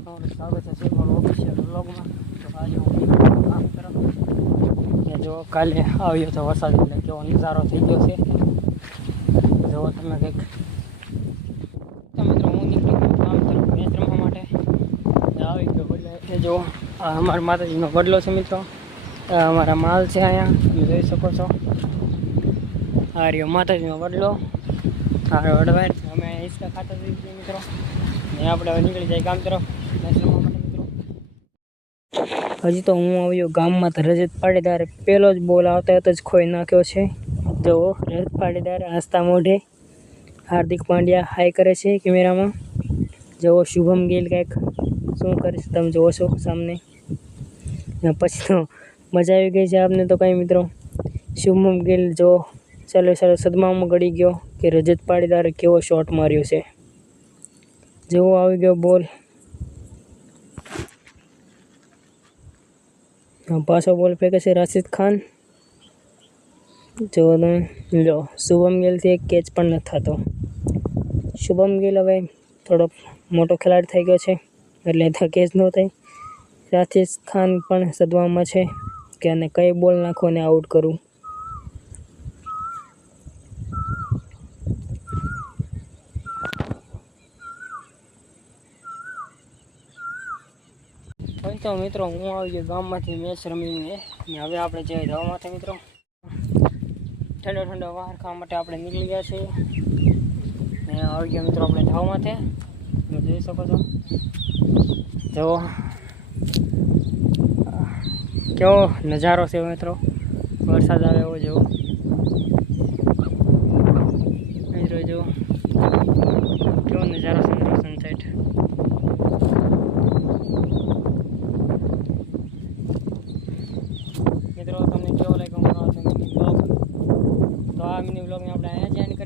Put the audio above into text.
તમારું સ્વાગત છે મારું ઓફિશિયલ વ્લોગમાં। તો આજે હું કામ તરફ કે જો કાલે આવ્યો તો વરસાદ એટલે કેવો નજારો થઈ ગયો છે। જો તમે કંઈક મિત્રો હું નીકળી ગયો કામ તરફ મેચ રમવા માટે આવી ગયો એટલે જો આ અમારા માતાજીનો વડલો છે મિત્રો। અમારા માલ છે અહીંયા તમે જોઈ શકો છો। આ રહ્યો માતાજીનો વડલો, આ વડવાય અમે હિંચકા ખાતા થઈ ગયા મિત્રો ને આપણે હવે નીકળી જાય ગામ તરફ મેચ રમવા માટે મિત્રો। હજી તો હું આવ્યો ગામમાં તો રજત પાટીદારે પહેલો જ બોલ આવતા જ ખોઈ નાખ્યો છે। જો રજત પાટીદાર હસતા મોઢે હાર્દિક પાંડ્યા હાઈ કરે છે કેમેરામાં। જો શુભમ ગિલ કંઈક શું કરે છે તમે જોવો છો સામને। પછી તો મજા આવી ગઈ છે આપને તો કાંઈ મિત્રો। શુભમ ગિલ જો ચાલો સદમામાં ગળી ગયો કે રજત પાટીદારે કેવો શોટ માર્યો છે। જેવો આવી ગયો બોલ, પાછો બોલ ફેંકે છે રાશિદ ખાન। જો તમે જો શુભમ ગિલથી એક કેચ પણ નથી થતો। શુભમ ગિલ હવે થોડોક મોટો ખેલાડી થઈ ગયો છે એટલે તો કેચ ન થાય। રાશિદ ખાન પણ સદવામાં છે કે અને કઈ બોલ નાખો અને આઉટ કરું। તો મિત્રો હું આવી ગયો ગામમાંથી મેચ રમીને ને હવે આપણે જઈએ જવા માટે મિત્રો। ઠંડો ઠંડો બહાર ખાવા માટે આપણે નીકળી ગયા છીએ ને આવી ગયા મિત્રો આપણે જવા માટે। તમે જોઈ શકો છો જો કેવો નજારો છે મિત્રો, વરસાદ આવે એવો જેવો મિત્રો। જો કેવો નજારો છે મિત્રો સનસેટ। મિત્રો તમને કેવો લાગ્યો મારો મિની બ્લોગ? તો આ મિની બ્લોગને આપણે અહીંયા જ એન્ડ